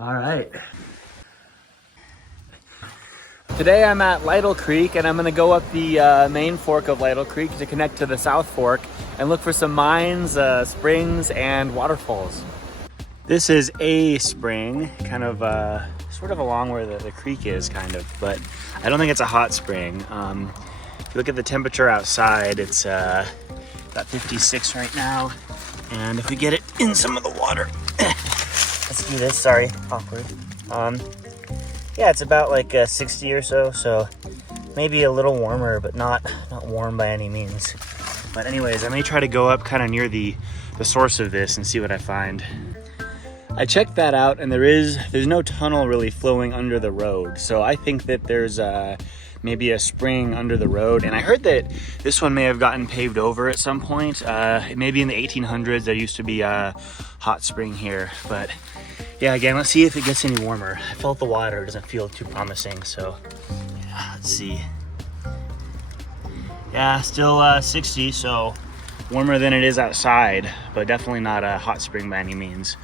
All right. Today I'm at Lytle Creek and I'm gonna go up the main fork of Lytle Creek to connect to the South Fork and look for some mines, springs, and waterfalls. This is a spring, kind of sort of along where the creek is, kind of, but I don't think it's a hot spring. If you look at the temperature outside, it's about 56 right now. And if we get it in some of the water, let's do this, sorry, awkward. Yeah, it's about like 60 or so, so maybe a little warmer, but not warm by any means. But anyways, I may try to go up kind of near the source of this and see what I find. I checked that out, and there's no tunnel really flowing under the road, so I think that there's maybe a spring under the road. And I heard that this one may have gotten paved over at some point. Maybe in the 1800s there used to be a hot spring here, but yeah, again, let's see if it gets any warmer. I felt the water doesn't feel too promising, so yeah, let's see. Yeah, still 60, so warmer than it is outside, but definitely not a hot spring by any means.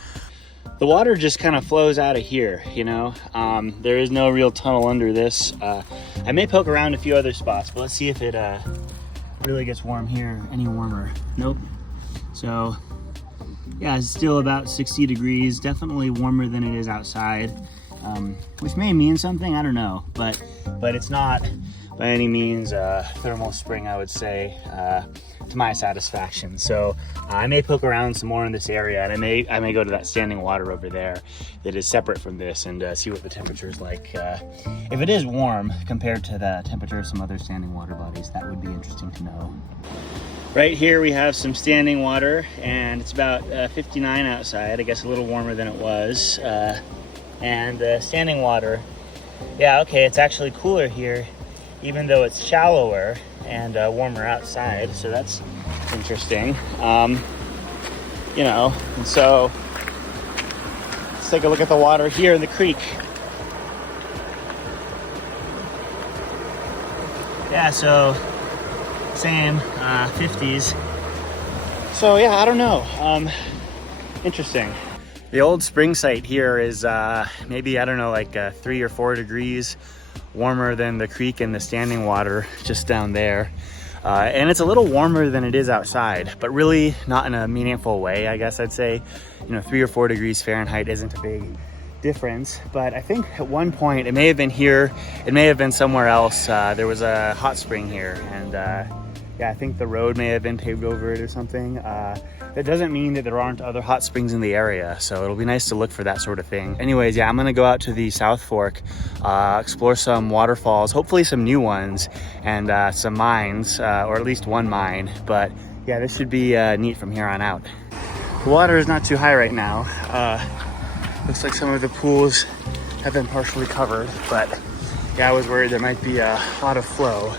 The water just kind of flows out of here, you know. There is no real tunnel under this. I may poke around a few other spots, but let's see if it really gets warm here, any warmer. Nope. So yeah, it's still about 60 degrees, definitely warmer than it is outside, which may mean something, I don't know, but it's not by any means a thermal spring, I would say, to my satisfaction. So I may poke around some more in this area, and I may go to that standing water over there that is separate from this and see what the temperature is like. If it is warm compared to the temperature of some other standing water bodies, that would be interesting to know. Right here we have some standing water, and it's about 59 outside, I guess a little warmer than it was. And standing water, yeah, okay, it's actually cooler here, even though it's shallower and warmer outside, so that's interesting. You know, and so let's take a look at the water here in the creek. Yeah, so same 50s. So yeah, I don't know. Interesting. The old spring site here is maybe, I don't know, like 3 or 4 degrees warmer than the creek and the standing water just down there. And it's a little warmer than it is outside, but really not in a meaningful way, I guess I'd say. You know, 3 or 4 degrees Fahrenheit isn't a big difference, but I think at one point, it may have been here, it may have been somewhere else, there was a hot spring here, and yeah, I think the road may have been paved over it or something. That doesn't mean that there aren't other hot springs in the area, so it'll be nice to look for that sort of thing. Anyways, yeah, I'm gonna go out to the South Fork, explore some waterfalls, hopefully some new ones, and some mines, or at least one mine. But yeah, this should be neat from here on out. The water is not too high right now. Looks like some of the pools have been partially covered, but yeah, I was worried there might be a lot of flow.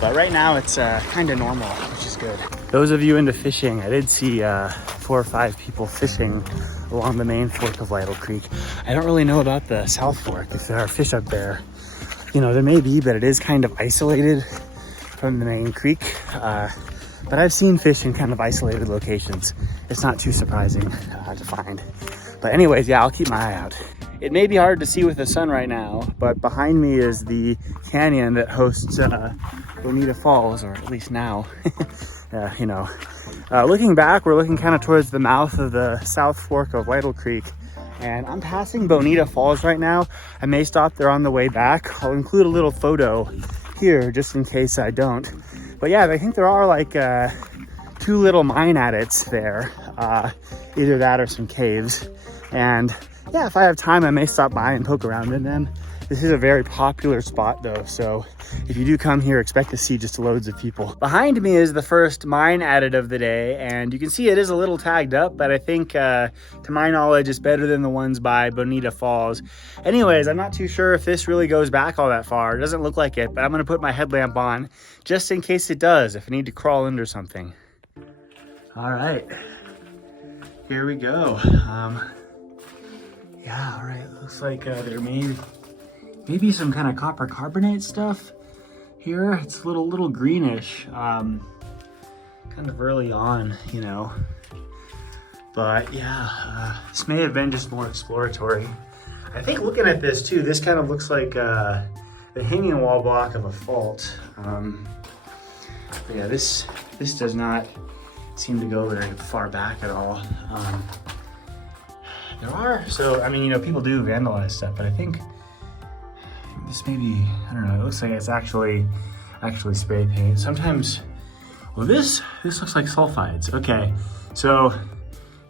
But right now it's kind of normal, which is good. Those of you into fishing, I did see 4 or 5 people fishing along the main fork of Lytle Creek. I don't really know about the South Fork, if there are fish up there. You know, there may be, but it is kind of isolated from the main creek. But I've seen fish in kind of isolated locations. It's not too surprising to find. But anyways, yeah, I'll keep my eye out. It may be hard to see with the sun right now, but behind me is the canyon that hosts Bonita Falls, or at least now. You know, looking back, we're looking kind of towards the mouth of the South Fork of Lytle Creek, and I'm passing Bonita Falls right now. I may stop there on the way back. I'll include a little photo here just in case I don't. But yeah, I think there are like 2 little mine adits there, either that or some caves. And yeah, if I have time, I may stop by and poke around in them. This is a very popular spot though, so if you do come here, expect to see just loads of people. Behind me is the first mine adit of the day, and you can see it is a little tagged up, but I think to my knowledge it's better than the ones by Bonita Falls. Anyways, I'm not too sure if this really goes back all that far. It doesn't look like it, but I'm gonna put my headlamp on just in case it does, if I need to crawl under something. All right, here we go. Yeah, all right, looks like there maybe some kind of copper carbonate stuff here. It's a little greenish, kind of early on, you know. But yeah, this may have been just more exploratory. I think looking at this too, this kind of looks like the hanging wall block of a fault. But yeah, this does not seem to go very far back at all. There are, so I mean, you know, people do vandalize stuff, but I think this maybe, I don't know, it looks like it's actually spray paint. Sometimes, well, this looks like sulfides. Okay, so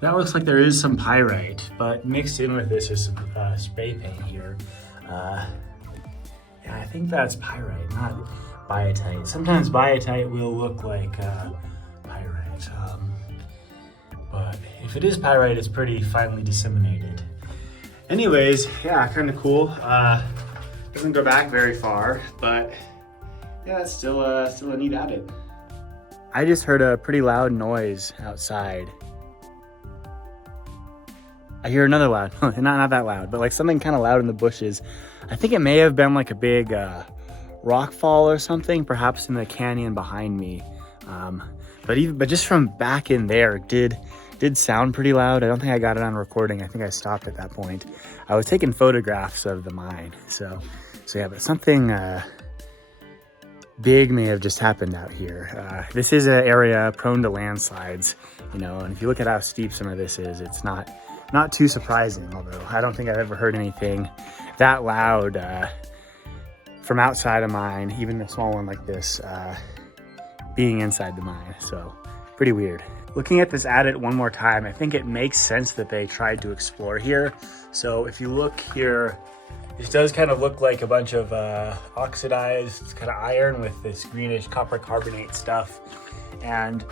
that looks like there is some pyrite, but mixed in with this is some spray paint here. Yeah, I think that's pyrite, not biotite. Sometimes biotite will look like pyrite, but if it is pyrite, it's pretty finely disseminated. Anyways, yeah, kind of cool. Doesn't go back very far, but yeah, it's still a neat adit. I just heard a pretty loud noise outside. I hear another loud, not that loud, but like something kind of loud in the bushes. I think it may have been like a big rock fall or something, perhaps in the canyon behind me. But just from back in there, it did sound pretty loud. I don't think I got it on recording. I think I stopped at that point. I was taking photographs of the mine. So yeah, but something big may have just happened out here. This is an area prone to landslides, you know, and if you look at how steep some of this is, it's not too surprising, although I don't think I've ever heard anything that loud from outside a mine, even a small one like this, being inside the mine. So pretty weird. Looking at this adit one more time, I think it makes sense that they tried to explore here. So if you look here, this does kind of look like a bunch of oxidized kind of iron with this greenish copper carbonate stuff. And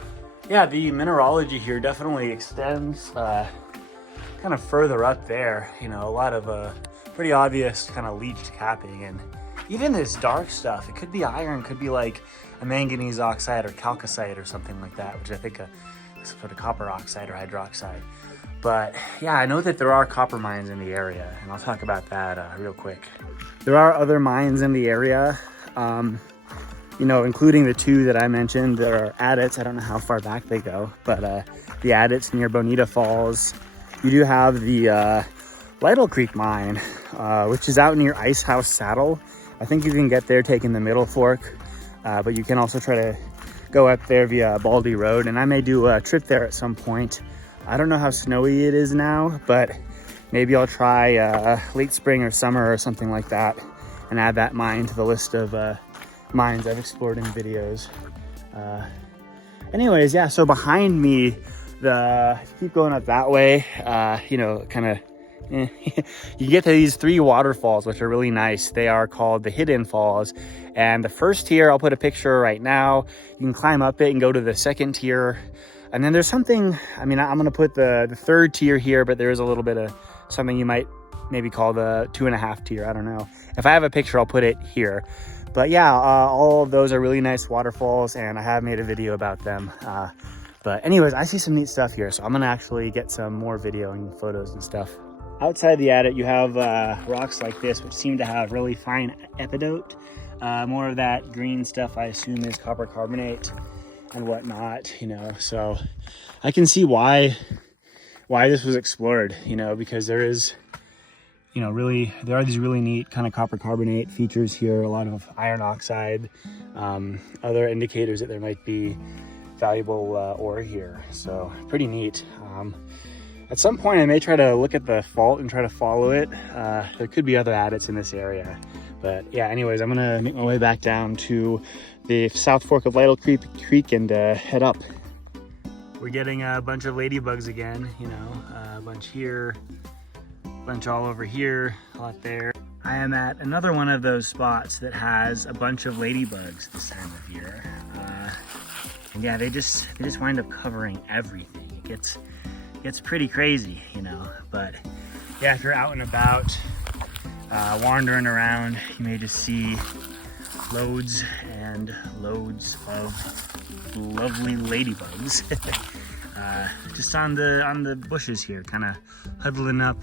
yeah, the mineralogy here definitely extends kind of further up there. You know, a lot of pretty obvious kind of leached capping, and even this dark stuff, it could be iron, could be like a manganese oxide or chalcocite or something like that, which I think is sort of copper oxide or hydroxide. But yeah, I know that there are copper mines in the area, and I'll talk about that real quick. There are other mines in the area, you know, including the two that I mentioned. There are adits. I don't know how far back they go, but the adits near Bonita Falls. You do have the Lytle Creek mine, which is out near Ice House Saddle. I think you can get there taking the middle fork, but you can also try to go up there via Baldy Road, and I may do a trip there at some point. I don't know how snowy it is now, but maybe I'll try late spring or summer or something like that and add that mine to the list of mines I've explored in videos. Anyways, yeah, so behind me, if you keep going up that way, you know, kind of, you get to these three waterfalls, which are really nice. They are called the Hidden Falls. And the first tier, I'll put a picture right now. You can climb up it and go to the second tier. And then there's something, I mean, I'm gonna put the third tier here, but there is a little bit of something you might maybe call the 2.5 tier. I don't know. If I have a picture, I'll put it here. But yeah, all of those are really nice waterfalls, and I have made a video about them. But anyways, I see some neat stuff here, so I'm gonna actually get some more video and photos and stuff. Outside the adit, you have rocks like this, which seem to have really fine epidote. More of that green stuff, I assume, is copper carbonate and whatnot, you know. So I can see why this was explored, you know, because there is, you know, there are these really neat kind of copper carbonate features here, a lot of iron oxide, other indicators that there might be valuable ore here. So pretty neat. At some point I may try to look at the fault and try to follow it. There could be other adits in this area, but yeah, anyways, I'm gonna make my way back down to the South Fork of Lytle Creek and head up. We're getting a bunch of ladybugs again, you know, a bunch here, a bunch all over here, a lot there. I am at another one of those spots that has a bunch of ladybugs this time of year. And yeah, they just wind up covering everything. It gets pretty crazy, you know. But yeah, if you're out and about, wandering around, you may just see loads and loads of lovely ladybugs. Just on the bushes here, kind of huddling up,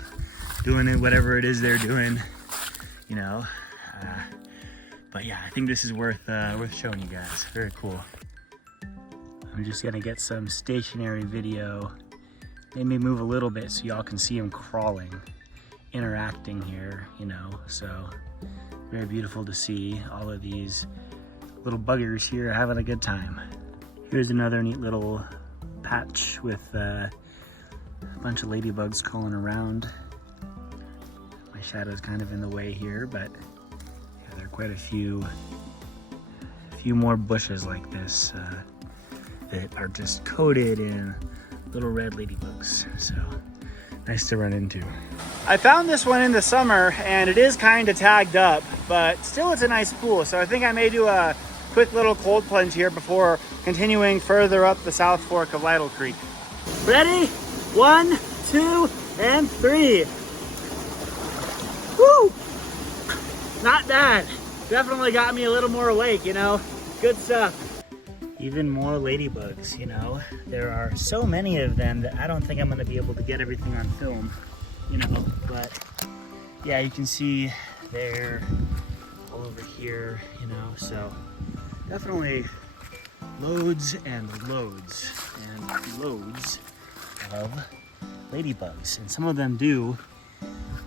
doing it, whatever it is they're doing, you know. But yeah, I think this is worth showing you guys. Very cool. I'm just gonna get some stationary video They may move a little bit so y'all can see them crawling, interacting here, you know, so very beautiful to see all of these little buggers here having a good time. Here's another neat little patch with a bunch of ladybugs crawling around. My shadow's kind of in the way here, but yeah, there are quite a few more bushes like this that are just coated in little red ladybugs. So nice to run into. I found this one in the summer and it is kind of tagged up, but still it's a nice pool. So I think I may do a quick little cold plunge here before continuing further up the South Fork of Lytle Creek. Ready? 1, 2, and 3. Woo! Not bad. Definitely got me a little more awake, you know? Good stuff. Even more ladybugs, you know? There are so many of them that I don't think I'm gonna be able to get everything on film, you know? But yeah, you can see they're all over here, you know? So definitely loads and loads and loads of ladybugs. And some of them do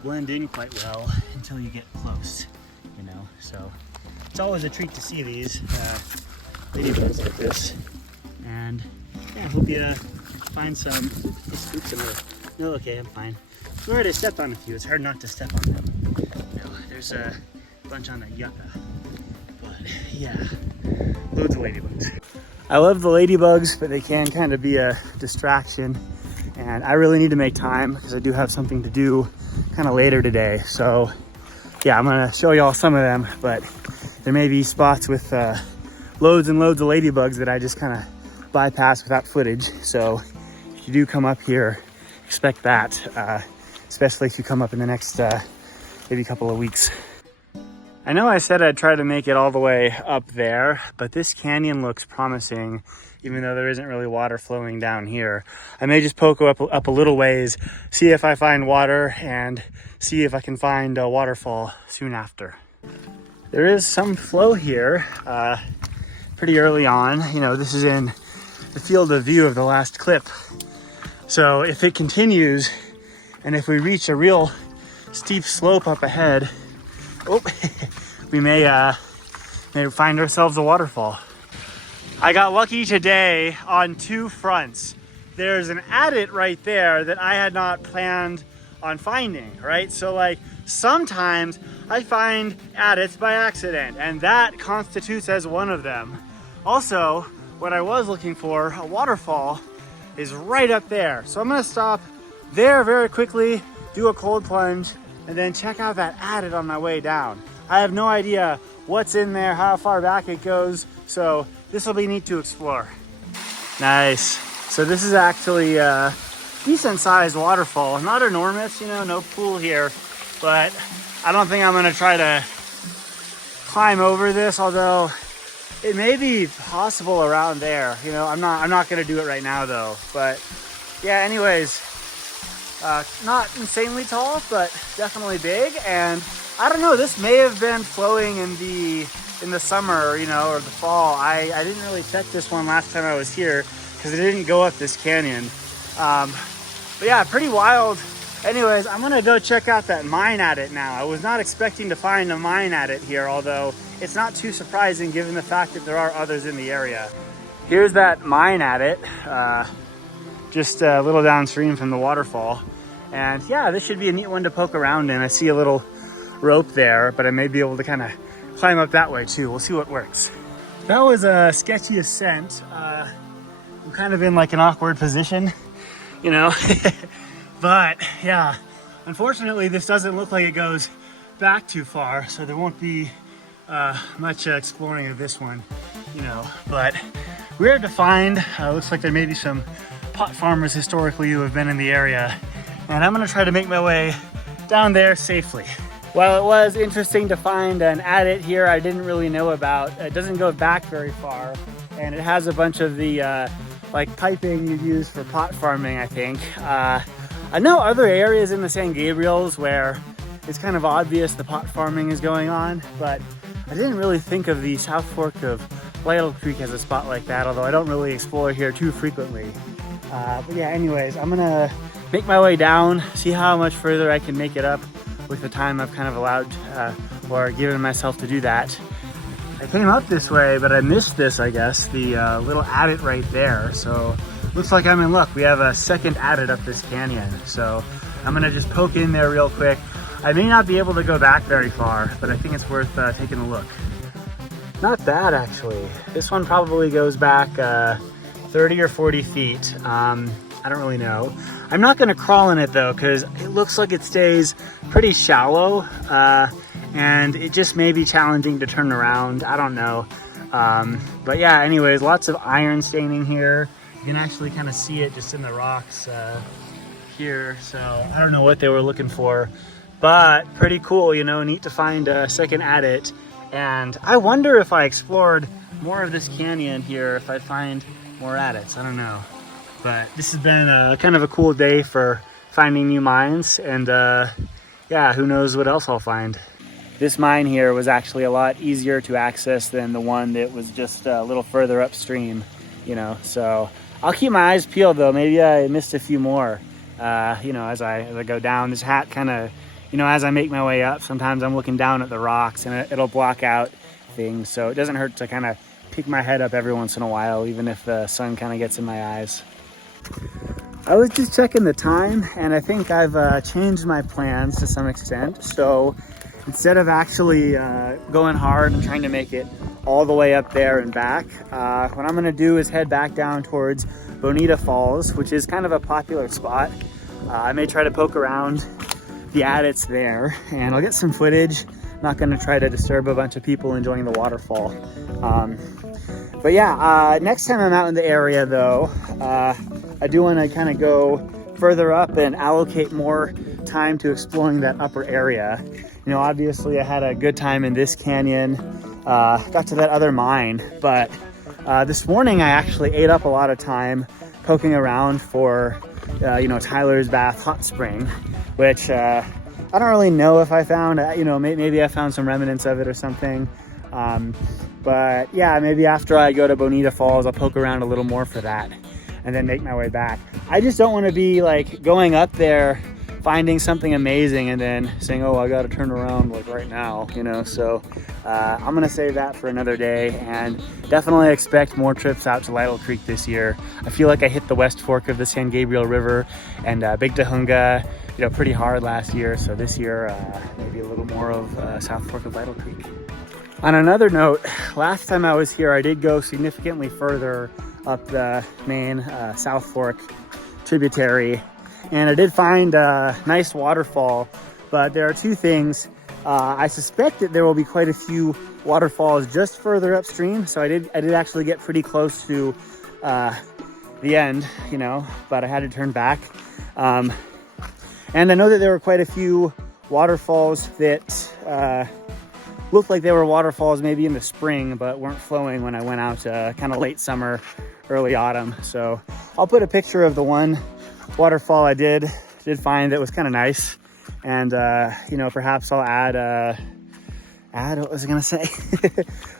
blend in quite well until you get close, you know? So it's always a treat to see these ladybugs like this. And yeah, I hope you find some. Oops, no, okay, I'm fine. I already stepped on a few. It's hard not to step on them. No, there's a bunch on that yucca. But yeah, loads of ladybugs. I love the ladybugs, but they can kind of be a distraction. And I really need to make time because I do have something to do kind of later today. So yeah, I'm gonna show y'all some of them, but there may be spots with loads and loads of ladybugs that I just kind of bypass without footage. So if you do come up here, expect that, especially if you come up in the next maybe couple of weeks. I know I said I'd try to make it all the way up there, but this canyon looks promising, even though there isn't really water flowing down here. I may just poke up a little ways, see if I find water, and see if I can find a waterfall soon after. There is some flow here pretty early on. You know, this is in the field of view of the last clip. So if it continues, and if we reach a real steep slope up ahead, we may find ourselves a waterfall. I got lucky today on two fronts. There's an adit right there that I had not planned on finding, right? So like sometimes I find adits by accident, and that constitutes as one of them. Also, what I was looking for, a waterfall, is right up there. So I'm gonna stop there very quickly, do a cold plunge, and then check out that adit on my way down. I have no idea what's in there, how far back it goes, so this will be neat to explore. Nice. So this is actually a decent sized waterfall. Not enormous, you know, no pool here, but I don't think I'm gonna try to climb over this, although it may be possible around there. You know, I'm not gonna do it right now though. But yeah, anyways, not insanely tall, but definitely big. And I don't know, this may have been flowing in the summer, you know, or the fall. I didn't really check this one last time I was here because it didn't go up this canyon. But yeah, pretty wild. Anyways, I'm gonna go check out that mine adit now. I was not expecting to find a mine adit here, although it's not too surprising given the fact that there are others in the area. Here's that mine adit, just a little downstream from the waterfall. And yeah, this should be a neat one to poke around in. I see a little rope there, but I may be able to kind of climb up that way too. We'll see what works. That was a sketchy ascent. I'm kind of in like an awkward position, you know. But yeah, unfortunately this doesn't look like it goes back too far, so there won't be much exploring of this one, you know. But weird to find. Looks like there may be some pot farmers historically who have been in the area, and I'm gonna try to make my way down there safely. While it was interesting to find an adit here I didn't really know about, it doesn't go back very far, and it has a bunch of the like piping you use for pot farming, I think. I know other areas in the San Gabriels where it's kind of obvious the pot farming is going on, but I didn't really think of the South Fork of Lytle Creek as a spot like that, although I don't really explore here too frequently. But yeah, anyways, I'm gonna make my way down, see how much further I can make it up with the time I've kind of allowed or given myself to do that. I came up this way, but I missed this, I guess, the little adit right there. So looks like I'm in luck. We have a second adit up this canyon. So I'm gonna just poke in there real quick. I may not be able to go back very far, but I think it's worth taking a look. Not bad, actually. This one probably goes back 30 or 40 feet. I don't really know. I'm not gonna crawl in it though, because it looks like it stays pretty shallow, and it just may be challenging to turn around. I don't know. But yeah, anyways, lots of iron staining here. You can actually kind of see it just in the rocks here. So I don't know what they were looking for, but pretty cool, you know, neat to find a second adit. And I wonder if I explored more of this canyon here, if I find more adits. I don't know. But this has been kind of a cool day for finding new mines, and yeah, who knows what else I'll find. This mine here was actually a lot easier to access than the one that was just a little further upstream, you know. So I'll keep my eyes peeled though. Maybe I missed a few more, you know, as I go down. This hat kind of, you know, as I make my way up, sometimes I'm looking down at the rocks and it'll block out things. So it doesn't hurt to kind of peek my head up every once in a while, even if the sun kind of gets in my eyes. I was just checking the time, and I think I've changed my plans to some extent. So instead of actually going hard and trying to make it all the way up there and back, what I'm gonna do is head back down towards Bonita Falls, which is kind of a popular spot. I may try to poke around the adits there, and I'll get some footage. I'm not gonna try to disturb a bunch of people enjoying the waterfall. But yeah, next time I'm out in the area though, I do want to kind of go further up and allocate more time to exploring that upper area. You know, obviously I had a good time in this canyon, got to that other mine, but this morning I actually ate up a lot of time poking around for, you know, Tyler's Bath Hot Spring, which I don't really know if I found, you know, maybe I found some remnants of it or something. But yeah, maybe after I go to Bonita Falls, I'll poke around a little more for that and then make my way back. I just don't want to be like going up there, finding something amazing and then saying, oh, I got to turn around like right now, you know? So I'm going to save that for another day, and definitely expect more trips out to Lytle Creek this year. I feel like I hit the West Fork of the San Gabriel River and Big Tahunga, you know, pretty hard last year. So this year, maybe a little more of South Fork of Lytle Creek. On another note, last time I was here, I did go significantly further up the main South Fork tributary, and I did find a nice waterfall, but there are two things. I suspect that there will be quite a few waterfalls just further upstream, so I did actually get pretty close to the end, you know, but I had to turn back. And I know that there were quite a few waterfalls that looked like they were waterfalls maybe in the spring, but weren't flowing when I went out kind of late summer, early autumn. So I'll put a picture of the one waterfall I did find that was kind of nice. And, you know, perhaps I'll add, what was I gonna say?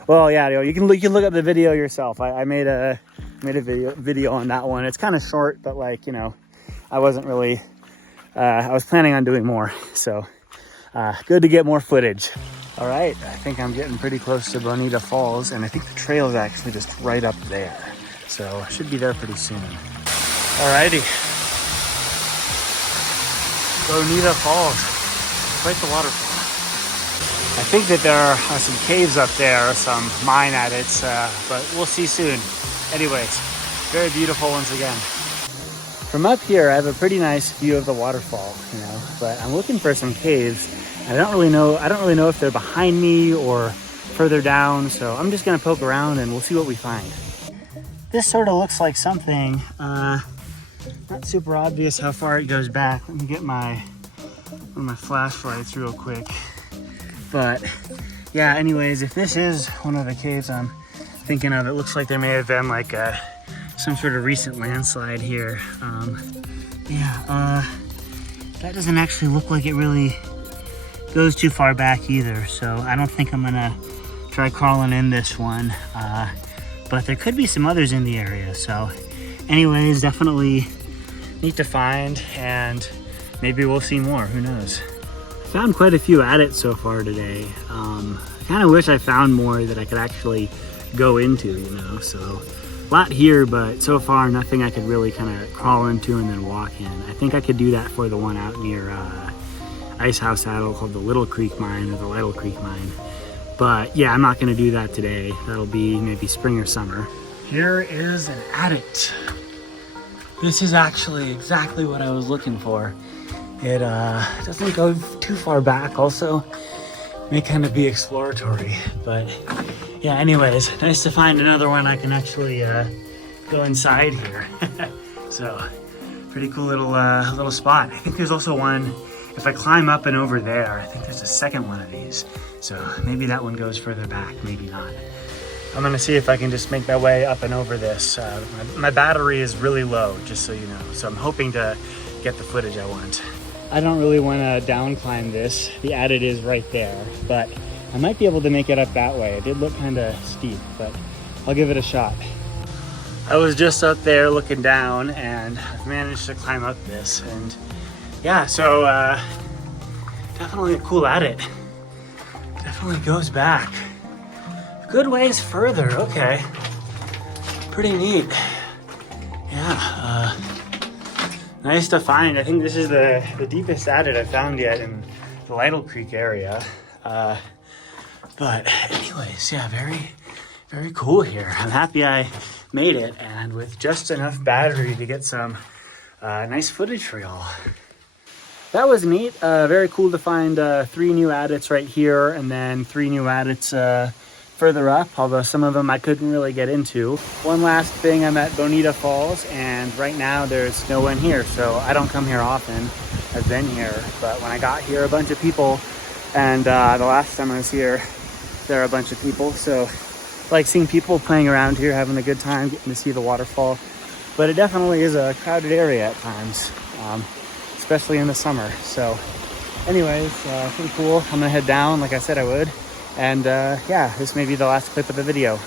Well, yeah, you can look up the video yourself. I made a video on that one. It's kind of short, but like, you know, I wasn't really, I was planning on doing more. So good to get more footage. All right, I think I'm getting pretty close to Bonita Falls, and I think the trail is actually just right up there. So I should be there pretty soon. All righty. Bonita Falls, quite the waterfall. I think that there are some caves up there, some mine adits, but we'll see soon. Anyways, very beautiful once again. From up here, I have a pretty nice view of the waterfall, you know, but I'm looking for some caves. I don't really know if they're behind me or further down, so I'm just gonna poke around and we'll see what we find. This sort of looks like something, not super obvious how far it goes back. Let me get one of my flashlights real quick. But yeah, anyways, if this is one of the caves I'm thinking of, it looks like there may have been like some sort of recent landslide here. Yeah, that doesn't actually look like it really goes too far back either, so I don't think I'm gonna try crawling in this one, but there could be some others in the area. So anyways, definitely neat to find, and maybe we'll see more, who knows. Found quite a few adits so far today. I kind of wish I found more that I could actually go into, you know, so a lot here, but so far nothing I could really kind of crawl into and then walk in. I think I could do that for the one out near Ice House Saddle called the Little Creek Mine or the Lytle Creek Mine. But yeah, I'm not gonna do that today. That'll be maybe spring or summer. Here is an adit. This is actually exactly what I was looking for. It doesn't go too far back. Also, may kind of be exploratory, but yeah, anyways, nice to find another one I can actually go inside here. So, pretty cool little spot. I think there's also one, if I climb up and over there, I think there's a second one of these. So maybe that one goes further back, maybe not. I'm gonna see if I can just make my way up and over this. My battery is really low, just so you know. So I'm hoping to get the footage I want. I don't really want to down climb this. The adit is right there, but I might be able to make it up that way. It did look kind of steep, but I'll give it a shot. I was just up there looking down, and I've managed to climb up this, and yeah, so definitely a cool adit. Definitely goes back good ways further. Okay, pretty neat. Yeah, nice to find. I think this is the deepest adit I've found yet in the Lytle Creek area. But anyways, yeah, very cool here. I'm happy I made it, and with just enough battery to get some nice footage for y'all. That was neat. Very cool to find 3 new adits right here, and then 3 new adits further up, although some of them I couldn't really get into. One last thing, I'm at Bonita Falls, and right now there's no one here, so I don't come here often. I've been here, but when I got here, a bunch of people, and the last time I was here, there are a bunch of people, so I like seeing people playing around here, having a good time, getting to see the waterfall. But it definitely is a crowded area at times, especially in the summer. So anyways, pretty cool. I'm gonna head down like I said I would. And yeah, this may be the last clip of the video.